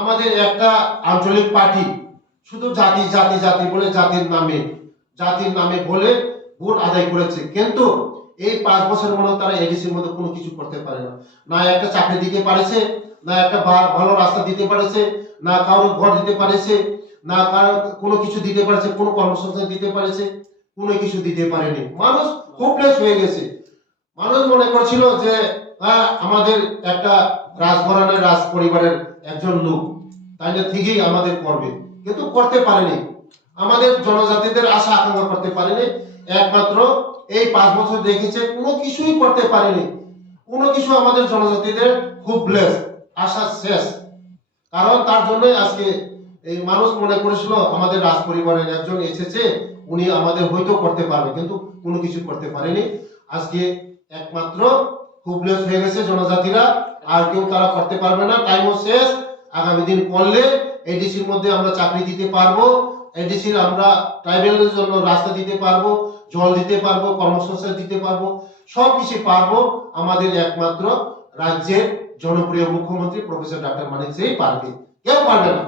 আমাদের একটা আঞ্চলিক পার্টি শুধু জাতি জাতি জাতি বলে জাতির নামে বলে ভোট আদায় করেছে, কিন্তু এই 5 বছরের মধ্যে তারা এডিসির মধ্যে কোনো কিছু করতে পারে না। না একটা চাকরি দিতে পারেছে, না একটা ভালো রাস্তা দিতে পারেছে, না কারো ঘর দিতে পারেছে, না কারো কোনো কিছু দিতে পারেছে, কোনো কর্মসংস্থান দিতে পারেছে, কোনো কিছু দিতে পারেনি। মানুষ হোপলেস হয়ে গেছে। মানুষ মনে করছিল যে আমাদের একটা রাজঘরানার রাজ পরিবারের একজন লোক, তাই না, ঠিকই আমাদের করবে, কিন্তু করতে পারেনি। আমাদের জনজাতিদের আশা আকাঙ্ক্ষা করতে পারেনি। একমাত্র এই 5 বছর দেখেছে কোনো কিছুই করতে পারেনি। কোনো কিছু আমাদের জনজাতিদের হোপলেস, আশা শেষ। কারণ তার জন্যই আজকে এই মানুষ মনে করেছিল আমাদের রাজ পরিবারের একজন এসেছে, উনি আমাদের হয়তো করতে পারবে, কিন্তু কোনো কিছু করতে পারেনি। আজকে একমাত্র হোপলেস হয়ে গেছে জনজাতিরা, আর কেউ তারা করতে পারবে না। টাইমও শেষ। আগামী দিন করলে এডিসির মধ্যে আমরা চাকরি দিতে পারবো, এডিসির আমরা ট্রাইবেলের জন্য রাস্তা দিতে পারবো, জল দিতে পারবো, কর্মসংস্থান দিতে পারবো, সব কিছু পারবো। আমাদের একমাত্র রাজ্যের জনপ্রিয় মুখ্যমন্ত্রী প্রফেসর ডক্টর মানিক সেই পারবে, কেউ পারবে না।